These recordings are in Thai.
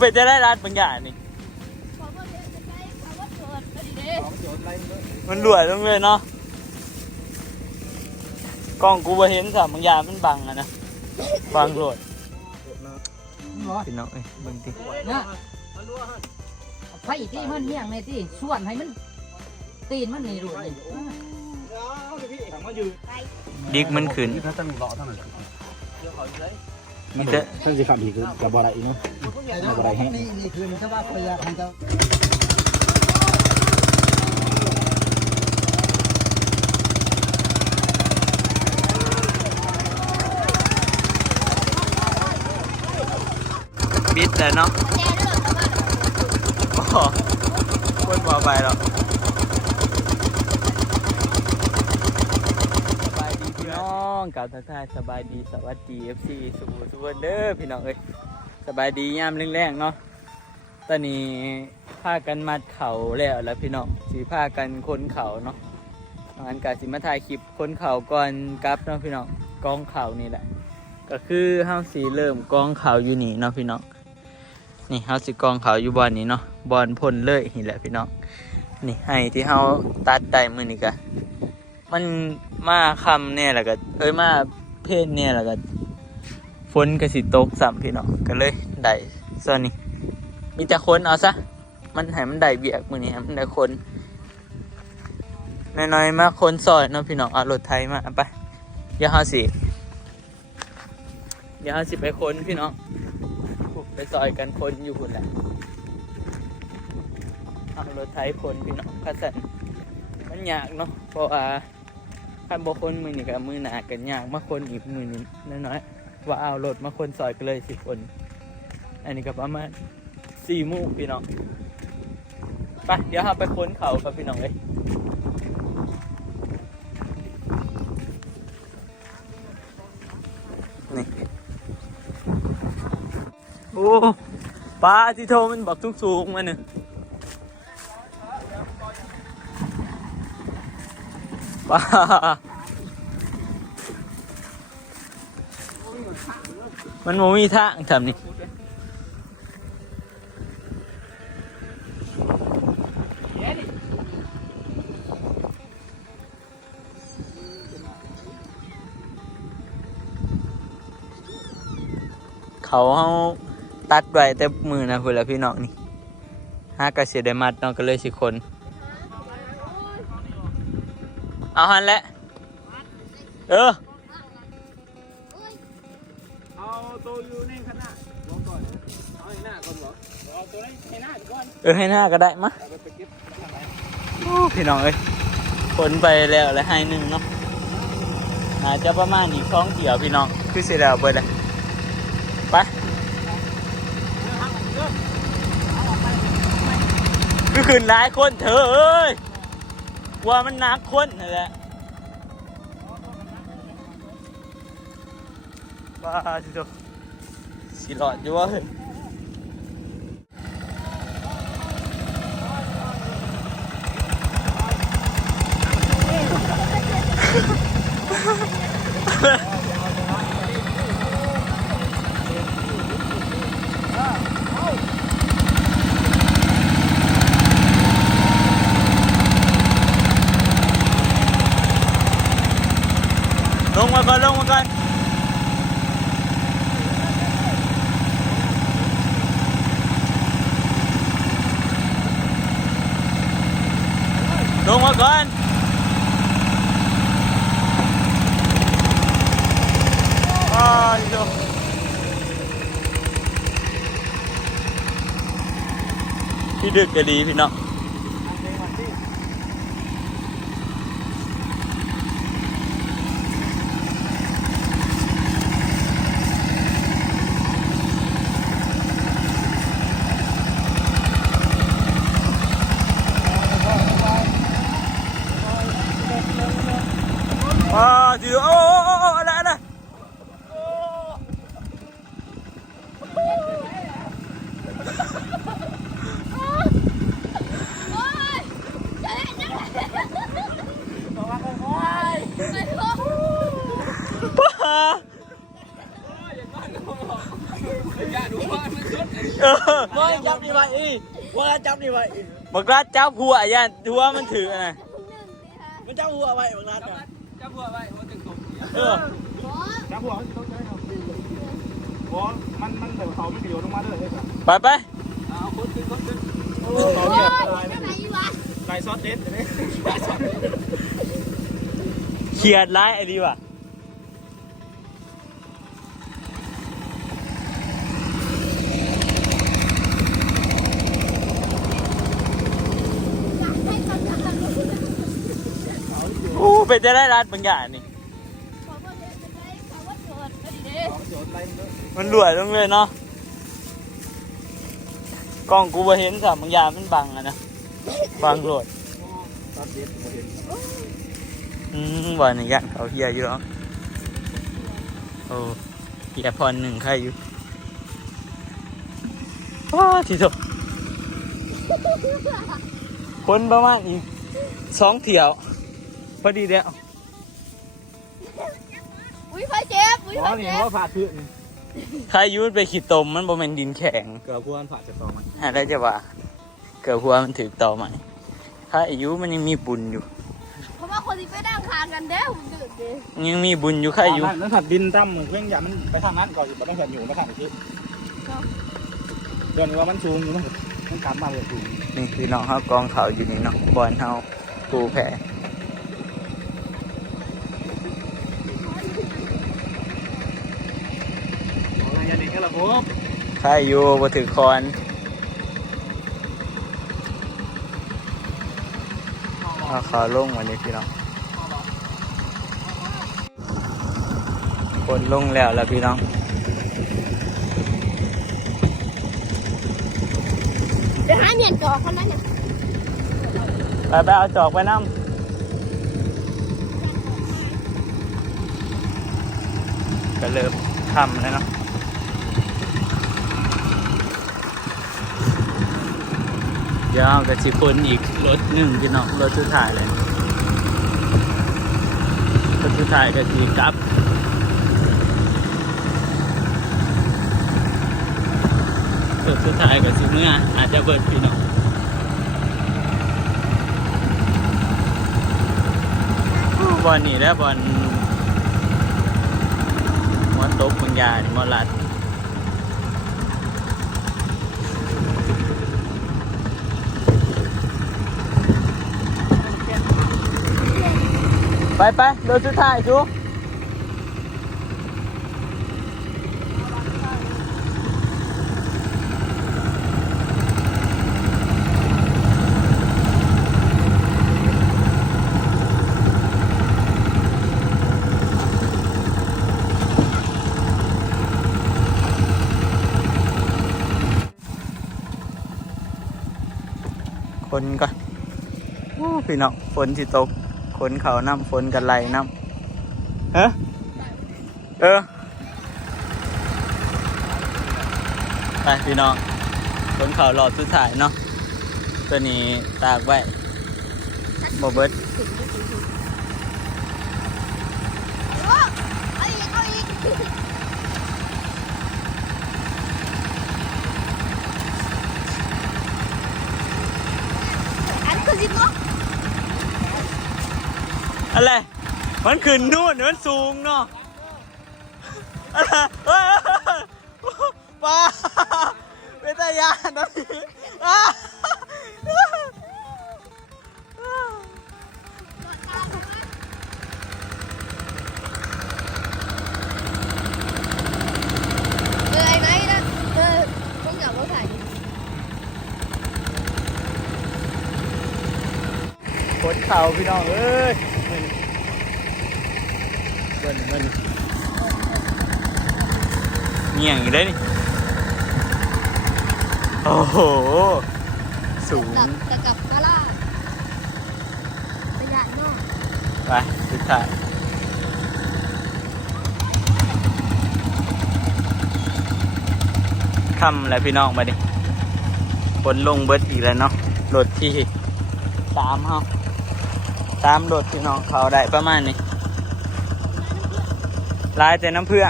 เป็นจะได้รัดบางอย่างนี่มันรวยลงเลยเนาะกล้องกูไปเห็นสามบางอย่างมันบังอะนะบังโหลดพี่น้องเอ้ยบางทีนะไฟที่มันเหี้ยงในที่ส่วนให้มันตีนมันนี่รู้นี่ดิกมันขึ้นมีแต่ท่านสิขับอีกกับบอลอีกเนาะบอลแห้งนี่คือมันจะว่าพยาทางเจ้าบิดแล้วเนาะโอ้คนบ่ไปหรอกสบายดีพี่น้องกล่าวทักทายสบายดีสวัสดี FC สุวรรณเด้อพี่น้องเอ้ยสบายดียามแรงๆเนาะตอนนี้พากันมัดเข่าแล้วพี่น้องสีพากันคนเข่าเนาะงั้นกะสิมาถ่ายคลิปคนเข่าก่อนกลับเนาะพี่น้องกองเข่านี่แหละก็คือเฮาสีเริ่มกองเข่าอยู่นี่เนาะพี่น้องนี่เฮาสิกองเขาอยู่บอนนี้เนาะบอนพ่นเลยนี่แหละพี่น้องนี่ให้ที่เฮาตัดได้มื้อนี้ก็มันมาค่ำแน่แล้วก็มาเพศแน่แล้วก็ฝนก็สิตกซ้ำพี่น้องก็เลยได้ส่วนนี้มีแต่คนเอาซะมันให้มันได้เบียกมื้อนี้มันได้คนน้อยๆมาคนซอยเนาะพี่น้องเอารถไถมาไปเดี๋ยวเฮาสิไปคนพี่น้องไปซอยกันคนอยู่คนแหละเอารถไถคนพี่น้องข้าสันมันยากเนาะเพราะว่าคันบ่คนมือนี่กับมือหนากันยากมาคนอีกมือนึงน้อยๆว่าเอารถมาคนซอยกันเลย10 คนอันนี้ก็ประมาณ4 โมงพี่น้องไปเดี๋ยวเราไปคนเขาครับพี่น้องเลยนี่โอ้ปลาที่โทมันบอกทุกสูงมาหนึ่งปลามันโมมีทางทำนี่เขาตัดไว้แต่มือนะเพื่อนพี่น้องนี่หากระเสียได้มัดน้องก็เลย10 คนเอาหันแหละเอาตัวอยู่ในขนาดลองก่อนเอาให้หน้าก่อนเหรอเอาตัวให้หน้าก่อนให้หน้าก็ได้มะพี่น้องเอ้ยคนไปแล้วและให้1เนาะอาจจะประมาณอีก2 เดี่ยวพี่น้องคือเสร็จแล้วเบิดเลยไปคือขึ้นหลายคนเถอะเอ้ยว่ามันนักคนนั่นแหละบ้าสิโตสิหลอดอยู่วะเฮ้ยลงมาก่อนลงมาก่อนลงมาก่อนพี่ดึกก็ดีพี่น้องสิโอ้อะไรอะไร ว่าจับดีไว้อีว่าจับดีไว้บักรัดจับหัวยันหัวมันถือนะมันจับหัวไว้บักรัดจับหัวไว้หัวตึงตกจับหัวเขาใช้ครับบอมันเดี๋ยวเขาไม่เดียวลงมาเลยไปไปเอาคนขึ้นโอ้เขาเนี่ยลายซอสเด็ดเลยเขียดร้ายไอ้ดีว่ะโอ้เป็นจะได้รัดบางอย่างนี่มันรวยลงเลยเนาะกล้องกูไปเห็นสับบางอย่างมันบังอะนะบังโหลดวันนี้ยันเขาเฮียอยู่หรอโอ้เฮียพรหนึ่งใครอยู่ว้าที่สุดคนประมาณอีก2 เที่ยวพอดีเดียวอุ้ยไฟเจ็บอุ้ยไฟเจ็บว่าผ่าคือใครยุดไปขีดตมมันบ่แม่นดินแข็งเกือบพวนผ่าจะต่อมันอะไรจะว่าเกิดหัวมันถือต่อใหม่ถ้าอายุมันยังมีบุญอยู่เพราะว่าคนที่ไปนั่งทานกันเด้อดื้อเด้ยังมีบุญอยู่ใครอยู่นั่นขัดดินตั้มเพื่อนอย่ามันไปทางนั้นก่อนอยู่ไม่ต้องแผ่นอยู่นะครับคือเดือนว่ามันสูงมันกลับมาเลยสูงนี่คือน้องเขากองเขาอยู่นี่เนาะบอลเขาปูแผ่ยันอีกแค่ละพบใครอยู่บ่ถือคอนเอาขาลงวันนี้พี่น้องคนลงแล้วพี่น้องเดี๋ยวหาเมียนจอกคนนั้นเนี่ยไปเอาจอกไปน้ำก็เริ่มทำแล้วเนาะเดี๋ยวเอากระชิคนอีกรถหนึ่งพี่น้องรถสุดท้ายเลยรถสุดท้ายก็คือกลับรถสุดท้ายก็สิเมื่ออาจจะเบิดพี่น้องบอลนี่แล้วบอลมอตกบางยานี่มอลัดไปโดนสุดท้ายชูคนก่อนพี่น้องฝนที่ตกฝนเขาน้ำฝนกันไหลน้ำฮะไปพี่น้องฝนเขาหลอดสุดท้ายเนาะตัวนี้ตากไว้บ่เบิดเอาอีกอันคือสิบเนาะอะไรมันขึ้นนู่นมันสูงเนาะอะไรป้าเป็นตายานนะพี่ไอ้ไหนนะต้องจับรถถ่ายฝนเข่าพี่น้องเอ้ยมันเงี่ยงอยู่ได้นี่โอ้โหสูงแต่กับมาล่าระยะนอกไปสุดท้ายทำอะไรพี่น้องมาดิฝนลงเบิดอีกแล้วเนาะรถที่ตามรถพี่น้องเขาได้ประมาณนี้ลายแต่น้ำเพื่อ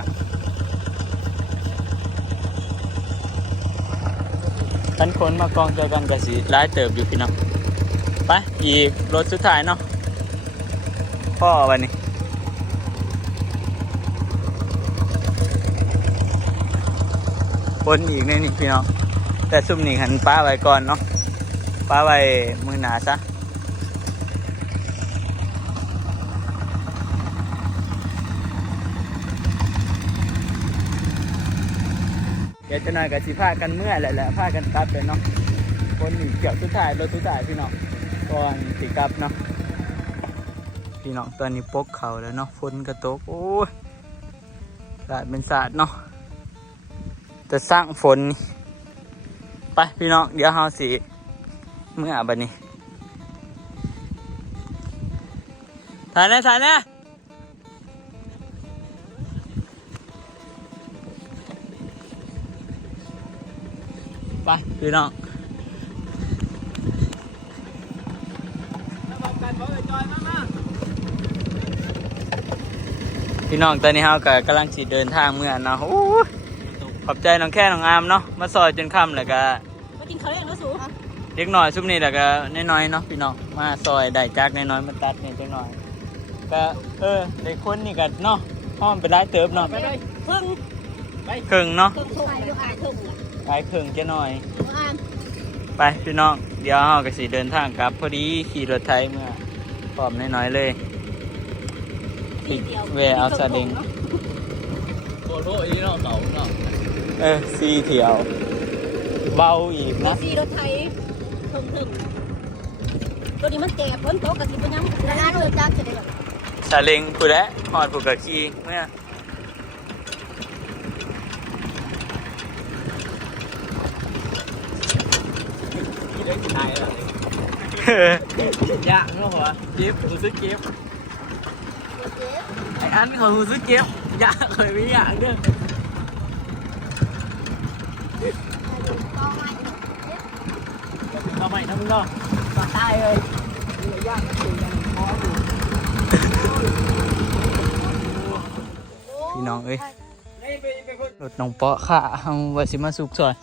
คันคนมากองเจอกันก็สิหลายเติบอยู่พี่น้องไปอีกรถสุดท้ายเนาะพ่อวันนี้คนอีกในนี่พี่น้องแต่ซุ่มนี่หันป้าไว้ก่อนเนาะป้าไว้มือหนาซะเดี๋ยวจะหน่อยกับสิพากันเมื่อแหละพากันกลับเลยเนาะคนอีกเกี่ยวสุดท้ายรถสุดท้ายพี่น้องก่อนสิกลับเนาะพี่น้องตอนนี้ปกเขาแล้วเนาะฝนกระตกโอ้ยสาดเป็นสาดเนาะจะสร้างฝนไปพี่น้องเดี๋ยวเฮาสิเมื่อบัดนี้ถ่ายแน่ไปพี่น้องพี่น้องตอนนี้เฮาก็กำลังสิเดินทางเมื่อเนาะโอ้ยขอบใจน้องแค่น้องอามเนาะมาซอยจนค่ำแล้วก็มากินข้าวเองแล้วสูง เล็กหน่อยซุปนี่แล้วก็น้อยๆเนาะพี่น้องมาซอยได้จักน้อยๆมาตัดนี่จังหน่อยก็เด็กคนนี่ก็เนาะห้อมไปได้เติบเนาะ ไปเลยเพิ่ง ครึ่งเนาะ เพิ่งทุ่งเดี๋ยวอ่านทุ่ง ไปครึ่งจะหน่อย อ่าน ไปพี่น้องเดี๋ยวเฮาก็สิเดินทางกลับพอดีขี่รถไถเมื่อพร้อมน้อยๆเลยแวะเอาซาเล้งโอ้โหอีเนาะเสาเนาะซีเที่ยวเบาอีกนะ ซีรถไทยถึงตัวนี้มันแก่พ้นโต๊ะกับสิบยังแล้วน่าดูจักจะได้หรอ ซาเล้งผู้ใดฮอดผู้ก็ขี่เมื่ออยากเนาะหัวเก็บหูซื้อเก็บไอ้อันของหูซื้อเก็บอยากเลยไม่อยากเด้อเอาใหม่นะมึงเนาะตายเลยยากพี่น้องเอ้ยรถน้องเปาะค่ะเอาไว้สิมาสุกซอย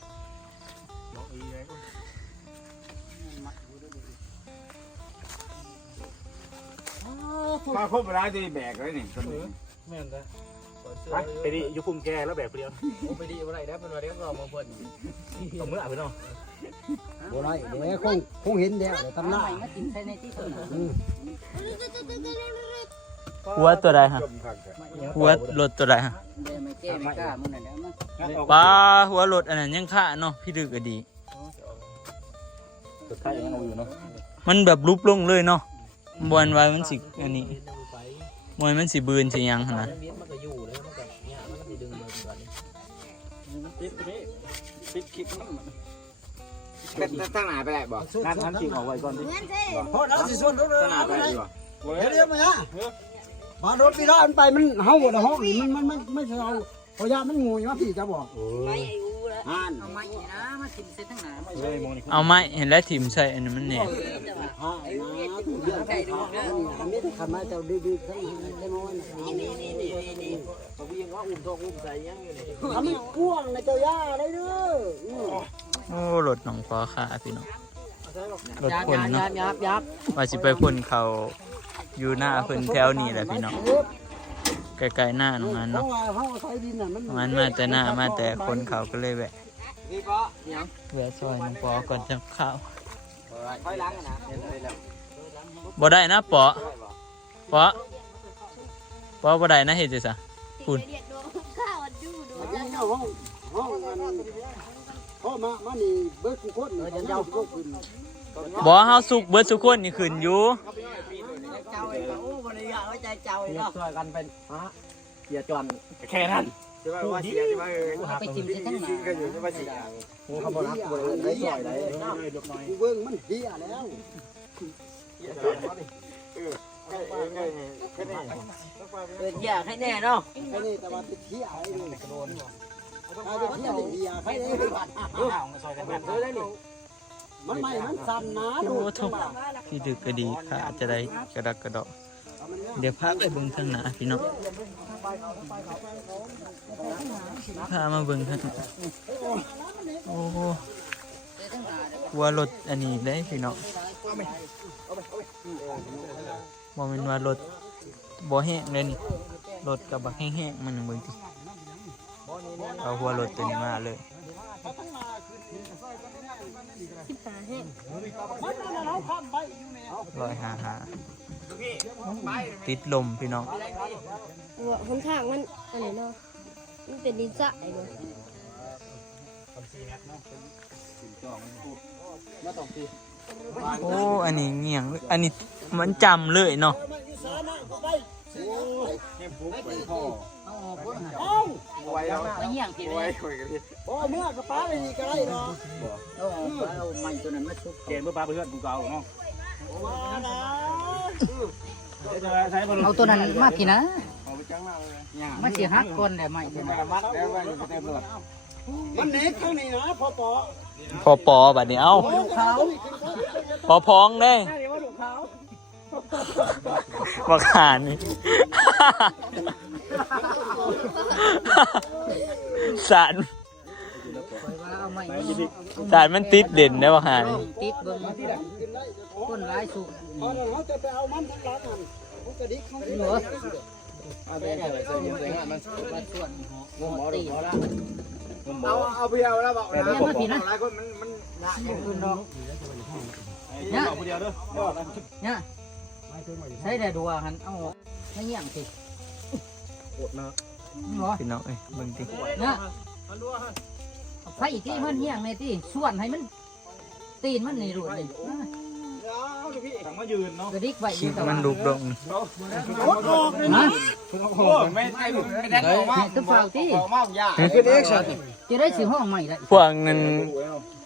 มาครบเวลาจะแบกเลยนี่แม่นจ้ะไปดิยุคุมแกแล้วแบกเดียวไปดีอะไรได้เป็นวันเดียวก็มาเพิ่น ต้องมืออ่ะพี่น้อง บ่ได้เดี๋ยวคงเห็นเดี๋ยวทำหน้า มากินใส่ในที่สุด หัวตัวใดฮะหัวรถตัวใดฮะ เดี๋ยวไม่เจ๊ไม่กล้ามึงน่ะเดี๋ยวมา ป้าหัวรถอันนั้นยังค่าเนาะพี่ดึกก็ดี สุดท้ายยังเอาอยู่เนาะ มันแบบลุบลงเลยเนาะบวนไว้มันสิอันนี้มวยมันสิบืนสิยังหั่นนะ ปิดคลิปตั้งหนาไปแหละบอกนั่นคลิปออกไว้ก่อนดิ พอแล้วสิส่วนรถเลย ตั้งหนาไปดีกว่า เดี๋ยวมาเนี่ยมารถพี่ร้านไปมันเฮาในห้องนี่มันไม่ใช่เราพยามันงูอยู่ว่าพี่จะบอก ไม่ไอ้อูแล้ว อ่าน เอาไม้นี่นะมากินใส่ทั้งหนา เอาไม้เห็นแล้วถิ่มใส่อันนั้นมันแน่ อ่านะถูกเรื่องไก่ดูนะอันนี้ทำไมเจ้าดื้อๆทั้งน้อยนะทำให้พ่วงในเจ้าย่าได้เด้อ โอ้รถน้องปอค่ะพี่น้องรถคนเนาะ ยับ ว่าสิไปพ่นเขาอยู่หน้าเพิ่นแถวนี้แหละพี่น้องใกล้ๆหน้าน้องมันเนาะ ห้องใช้ดินน่ะมัน มันมาแต่หน้ามาแต่คนเขาก็เลยแวะแวะซอยน้องปอก่อนจะเข้าบ่ได้นะปอบ่ได้นะเฮ็ดจังซะคุณ ข้าวดู ห้องมานี่เบิร์ดกูคนเดี๋ยวเจ้ากูขึ้น บ่เฮาสุกเบิดสุกคนนี่ขึ้นอยู่ เจ้าไอ้โอ้บริยาไว้ใจเจ้าไอ้เนาะ ช่วยกันเป็นเสียจวน แค่นั้นจะว่าเสียจะว่า ไปกินใส่ทั้งหนา ก็อยู่จะว่าเสีย เขาบอกรับได้สวยได้กูเบิ้งมันเหี้ยแล้ว อยากให้แน่เนาะ ไอ้นี่แต่ว่าติดเหี้ยไอ้นี่โดนไอ้เด็กเหี้ยเด็กเหี้ยไอ้นี่มันไม่มันสั่นนะดู โอ้โถพี่ดึกก็ดีค่ะจะได้กระดักกระดอกเดี๋ยวพาไปเบิ่งทางหน้าพี่น้องพามาเบิ่งทางหน้าโอ้โห หัวรถอันนี้ได้พี่น้องบ่แม่นว่ารถบ่แห้งเลยนี่รถกับบักแห้งๆมันเบิ่งสิเอาหัวรถตัวนี้มาเลย 15แห้ง 155ติดลมพี่น้อง ค่อนข้างมันอันไหนเนาะมันเป็นดินทรายเนาะ โอ้อันนี้เงียงอันนี้มันจำเลยเนาะ ไว้แล้ว ไปเหี้ยงพี่เลย โอ้เมื่อกระป๋าเลยนี่ก็ได้เนาะ เอาไม้ตัวนั้นมาชุบ เกณฑ์เมื่อปลาเพื่อนกูเก่าเนาะ มานะ ใช้บอล เอาตัวนั้นมาพี่นะ เอาไปจังมากเลย มันสิหักก่อนแหละไม้ตัวนั้น มัดแล้วไปเต็มเลย มันเน็กข้างนี้นะพอปอ พอปอบัดนี้เอ้า เขา พอพ้องเด้บักหานนี่ สาร เอาไม้ สารมันติดเด่นได้บักหานนี่ ติดเบิ่งคนร้ายสุก พอเราจะไปเอามันทั้งหลังมันมันกระดิกเขา เหรอเอาไปเอาส่วนหมอตี เอาไปเอาแล้วบอกนะ เนี่ยมาพี่นะ หลายคนมัน เนี่ย เอาคนเดียวเด้อ เนี่ยใช้แต่ดัวหันเอาไม่เหี้ยงสิ อดนะ หรอ พี่น้องเอ้ยเบิ่งติ เนี่ยไฟที่มันเหี้ยงในที่ส่วนให้มันตีนมันนี่รูดนี่ สั่งมายืนเนาะ กระดิกไว้ คิดมันลุกดง นะ โอ้ไม่ได้ออกมา ตัวเปล่าที่ ออกมาผมยาก คือเด็กสัตว์ จะได้ซื้อห้องใหม่ได้ พวกนั้น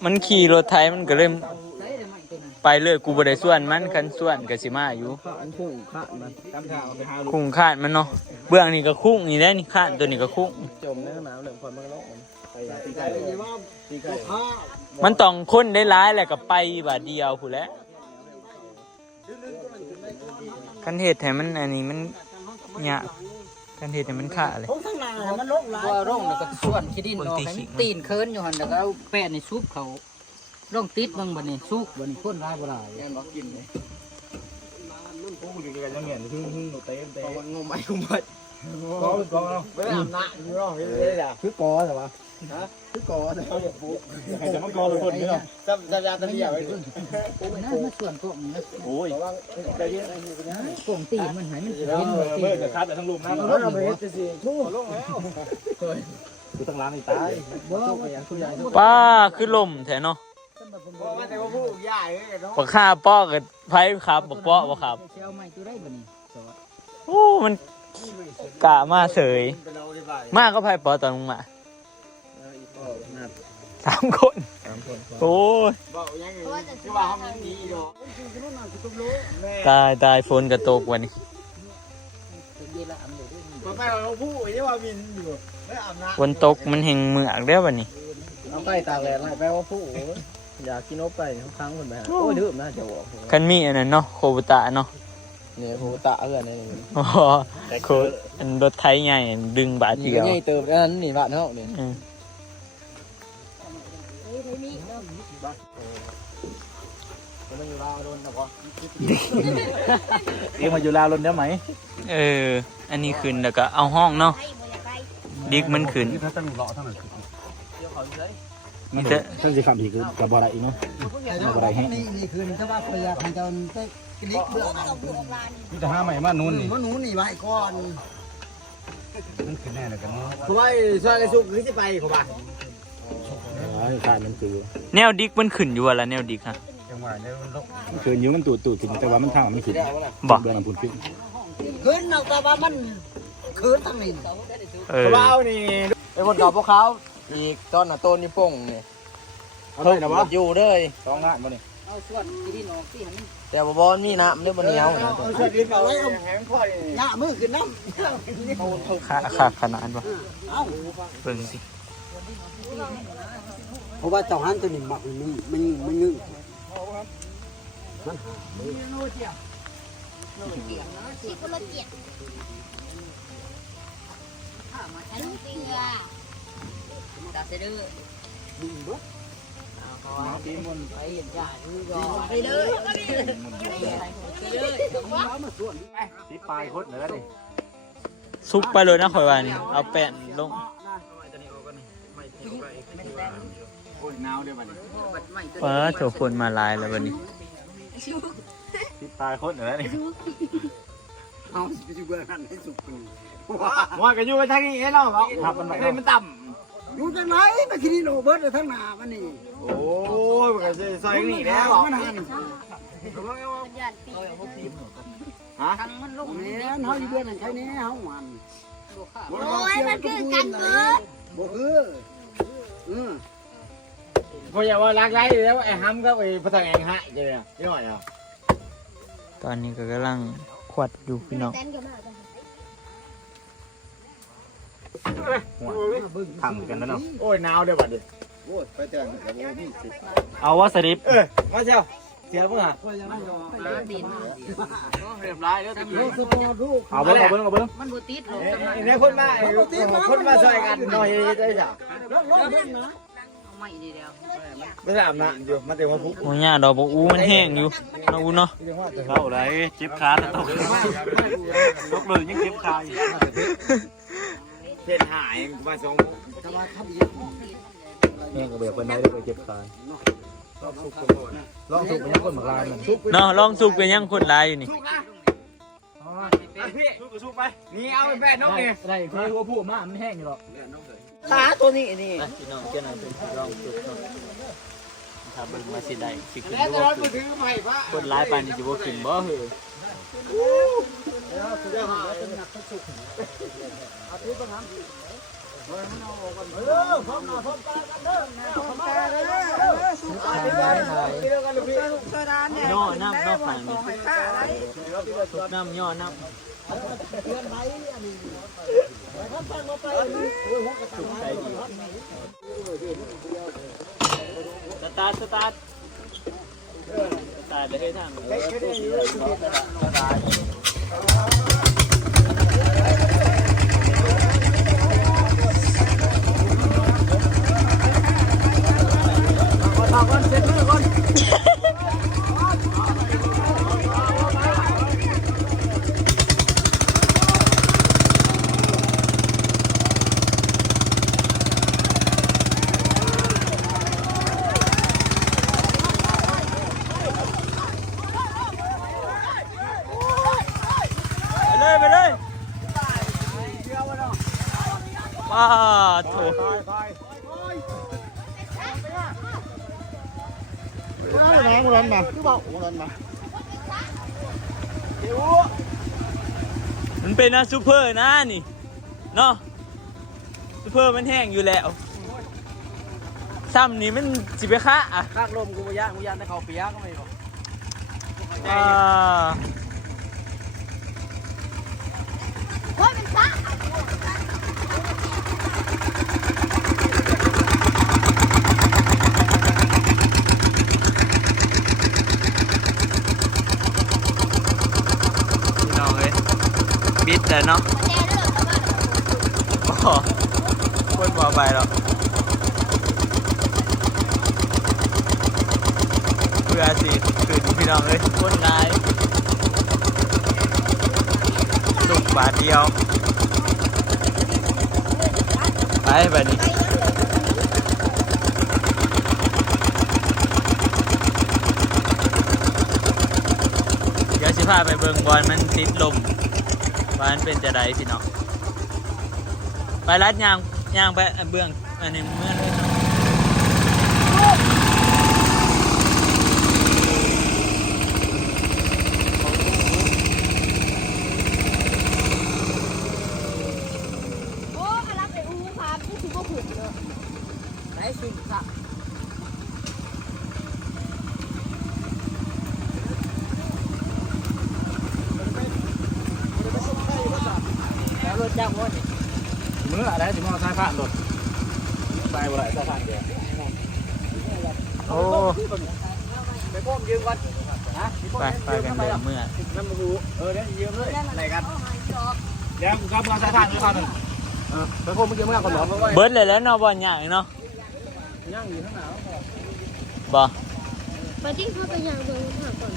มันขี่รถไถมันก็เริ่ม ใช้ได้ใหม่ตัวนั้น ไปเลยกูบ่ได้ส่วนมันคันส่วนก็สิมาอยู่ อันพุ่งข้ามัน ตามทางไปหา คุ้งคาดมันเนาะเบื้องนี่ก็คุ้งนี่แหละนี่คาดตัวนี้ก็คุ้ง จมในน้ำเหลืองคนมันก็ลงตีไก่ว่าตีไก่ มันต้องคนได้ร้ายแหละก็ไปบาดเดียวผู้นแหล้วคันเฮ็ดให้มันอันนี้มันยากคันเฮ็ดให้มันขาดเลย ผมทั้งหน้ามันลงหลาย ว่าร่องแล้วก็ส่วนขี้ดินออกให้มันตีนเคินอยู่หันแล้วก็เอาแป้นในซุปเขาร่องติดบางบัดนี้ซุกบัดนี้คนร้ายบ่ร้าย พวกอยู่กันยังเงี้ยหึ่งหนูเต็มงมไม่งมไม่ ก็เนาะ ไม่อาบน้ำอยู่ร้องเลยอ่ะคือกอใช่ปะคือกอแต่เขาจะปุ๊บ จะมันกอเป็นคนนี่เนาะ จะยาตะเลียไว้ นะมาส่วนพวกนี้นะ โอ้ย ใจเย็น พวกตีนมันให้มัน เอ เห็น อ หัวตี เบิก น จะคัดแต่ทั้งลุมนะ เราไปเฮ็ดสิชู้ลงแล้ว คือตั้งร้านนี่ตาย ป้าคือลมแท้เนาะ ว่าแต่ว่าผู้ใหญ่เลยเนาะ บ่ฆ่าป้อกับไผครับบ่ป้อบ่ครับ สิเอาไม้ตัวได้บัดนี้ โอ้มันกะมาเสยมาก็ไผป้อตอนลงมา3 คนโอ้ย บอกยังไงที่ว่าเขามีเนาะ ตายฝนก็ตกวันนี้ ไปเราผู้ที่ว่ามินอยู่ไม่อาบน้ ฝนตกมันแห่งเมือกเด้อวันนี้ ำน้ำไปตากแดดไรแปลว่าผู้อยากกินนกไปเขาค้างคนไปโอ้ดื้อน่าจะบอก คันมีอันนั้นเนาะโคบุตะเนาะ เนี่ยผู้ตาเอื้อนนี่ อ๋อโคอันรถไถใหญ่ดึงบาทเดียว นี่เติมอันนี่บ้านเฮาเนี่ย อืม มันอยู่ลาวโดนแต่ว่า เอ็งมาอยู่ลาวรถได้ไหม เออ อันนี้ขึ้นแล้วก็เอาห้องเนาะดิกมันขึ้น ถ้าตั้งรอเท่านั้น มีแต่ ท่านจะทำอีกกับบอะไรอีกเนาะอะไรแห้ง นี่คือถ้าว่าพยาของเจ้าจะกลิกเพื่อ นี่จะห้าใหม่มานู่นนี่ มันหนูนี่ไว้ก่อน นั่นคือแน่เลยกันเนาะ เขาไว้ซอยกระสุกหรือจะไปเขาบ้า ขาดมันคือ แนวดิกมันขึ้นอยู่ว่าละแนวดิกฮะ จังหวะนี้มันลกมันคือนิ้วมันตูดขึ้นแต่ว่ามันทางมันขึ้น บอก เดินลำพูนขึ้น ขึ้นเอาแต่ว่ามันขึ้นทั้งนี้ เออ เขานี่ไอ้คนเก่าพวกเขาอีกต้นน่ะต้นนี่ป่งนี่ เอาเลยนะวะ อยู่เลย สองงานมาเนี่ย เอาส่วนขี้ดินออกที่หัน แต่บ่บอลมีน้ำเนื้อมันเหนียวนะเอาช่วยดินเอาไว้เอาหน้ามือขึ้นน้ำ ขาขนาดปะเบิ่งสิ เพราะว่าเจ้าหันตัวนี้หมักมันงึ่ง สิคนละเกียรอันนี้เกลือ ตาเสดือ ดีบ่ ตีมุน ไปเห็นยาดูก่อน ไปเลยไปเลย ตีปลายคดเหนือนี่ ซุกไปเลยนะข่อยว่านี่เอาแป้นลง โอ้ยหนาวเดี๋ยวบัดนี้ ว้าโถฝนมาลายแล้ววันนี้ ตีปลายคดเหนือนี่ เอาไปอยู่เบื้องนั้นให้สุกนี่ ว่าก็อยู่ไปทางนี้เนาะครับมันไม่มันต่ อยู่จังไหนไปที่นี่โรเบิร์ตทั้งหน้ามันนี่ ำโอ้ยมันก็ซอยนี่แล้ว มันหัน ฮะ ทางมันลง แม่นเฮาอยู่เบื้องนั้นใช่นี่เฮาหวาน โอ้ยมันคือกันเบิด บ่คือ พออย่าว่ารักไรแล้วไอ้ห้ำก็ไปพัฒนาเองฮะเดี๋ยวเนี่ยนี่หน่อยเนาะ ตอนนี้ก็กำลังขวัดอยู่พี่น้อง เต้นกันมากกัน ทำกันแล้วเนาะโอ้ยหนาวเดี๋ยวบัดนี้ โอ้ยไปแต่งกับบ่มีสิ เอาวาสดิบ มาเชียวเสียแล้วมั้งฮะ ก็ยังไม่ยอม ดิน เรียบร้อยแล้ว ลูกคือพอลูก เอาเบิ้งเอาเบิ้งเอาเบิ้ง มันบ่ติดลง เนี่ยคนมาช่วยกันหน่อยได้จ้ะ ลองเล่นนะ เอาไม้ดีเดียว ไม่ได้อาบน้ำอยู่มาเต็มวันพุธ โอ้ยหญ้าดอกบอูมันแห้งอยู่เนาะอูเนาะ เข้าไรเจ็บขาตกตกเลยยังเจ็บขาอยู่เส้นหายมาสอง สบายครับอีก แห้งกระเบียบไปไหนได้ไปเจ็บขาลองสุกเป็นยังคนหมากลายมัน เนาะลองสุกกันยังคนลายอยู่นี่ พี่สุกไปนี่เอาไปแป้นกนี่ ได้พี่ก็พูดมามันแห้งอยู่หรอก ขาตัวนี้นี่ พี่น้องเจ้าหน้าที่ลองสุกเนาะถ้าเบิ่งมาสิได้สิขึ้น แล้ว บ่ จะร้อนมื ขึ้ อน ถือใหม่ปะ คนลายปานนี้สิบ่ขึ้นบ่เหอ พร้อมหน้าพร้อมตากันเด้อแนวพร้อมตาเด้อ ย่อน้ำเนาะฝั่งนี้สุกน้ำย่อน้ำสุกใจดีสตาร์ทเลยให้ทำไปเลยว้าโถ มันเป็นนะซูเปอร์นะนี่เนาะซูเปอร์มันแห้งอยู่แล้วซ้ำนี่มันจิไปคะอ่ะ ข้างลมกูย่างได้เขาเปียกก็ไม่บอก โอ้ยมันซ่า พี่น้องเอ้ยบิดแต่เนาะโอ้คนบ่ไปหรอกเพื่อสิขึ้นพี่น้องเอ้ยคนร้ายสุกบาทเดียวไปแบบนี้เดี๋ยวสิพาไปเบิ่งบอลมันติดลมว่ามันเป็นจะไดพี่น้องไปรัดยางไปเบื้องอันนี้เมื่อเลย โอ้กำลังไปอู้พาพี่คือพวกหุ่นเลย ได้สิครับ แล้วรถจ้างวะมืออะไรถึงมาสายผ่านรถไปบ่ไรสายผ่านเดียว โอ้ ไปพ่อมยืมก่อนฮะ ไปกันเดินเมื่อ น้ำมูเดี๋ยวยืมเลยไหนกันเดี๋ยวกูขับมาสายผ่านด้วยกันไปพ่อมยืมเมื่อก่อนหรอ เบิร์ดเลยแล้วเนาะบอลใหญ่เนาะ ย่างอยู่ข้างหน้า บ่ ไปที่เขาไปยางเบิ่งหาก่อน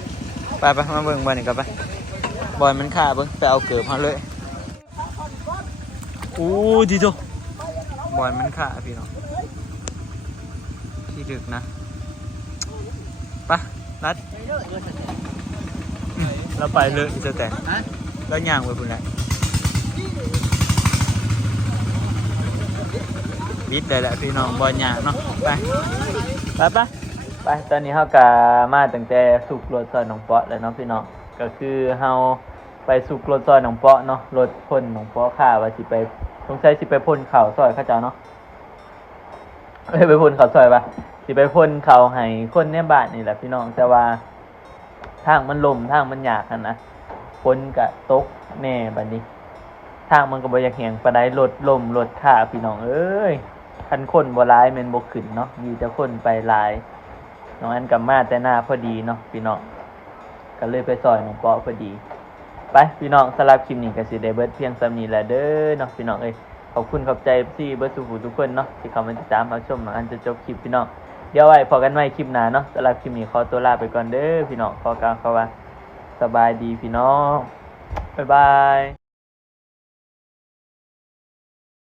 ไปมาเบิ่งบ่นี่ก็ไปบอยมันฆ่าเบิ่งไปเอาเกือบมาเลยโอ้ดีโตบอยมันฆ่าพี่น้องที่ดึกนะไปนัดเราไปเลยจะแต่แล้วย่างไปพุ่นแหละวิทย์เลยแหละพี่น้องบอยย่างเนาะไปตอนนี้เขากะมาตั้งแต่สุกรถซอยหนองเปาะแล้วเนาะพี่น้องก็คือเฮาไปสุกรถซอยหนองเปาะเนาะรถพ่นหนองเปาะข่าว่าสิไปสงสัยสิไปพ่นเข่าซอยเข้าเจ้าเนาะไปพ่นเข่าซอยปะสิไปพ่นเข่าให้คนในบ้านนี่แหละพี่น้องแต่ว่าทางมันลมทางมันยากกันนะฝนกะตกแน่บัดนี้ทางมันก็บ่อยากแหงปานใดรถลมรถข่าพี่น้องเอ้ยคันคนบ่หลายแม่นบ่ขึ้นเนาะมีแต่คนไปหลายน้องอันกับมาแต่หน้าพอดีเนาะพี่น้องก็เลยไปซอยหนองเปาะพอดีไปพี่น้องสำหรับคลิปนี้ก็สิได้เบิดเพียงส่ำนี้แหละเด้อเนาะพี่น้องเอ้ยขอบคุณขอบใจที่เบิดสู่ผู้ทุกคนเนาะที่เข้ามาติดตามรับชมน้องอันจะจบคลิปพี่น้องเดี๋ยวไว้พอกันใหม่คลิปหน้าเนาะสำหรับคลิปนี้ขอตัวลาไปก่อนเด้อพี่น้องขอกล่าวคำว่าสบายดีพี่น้องบ๊ายบาย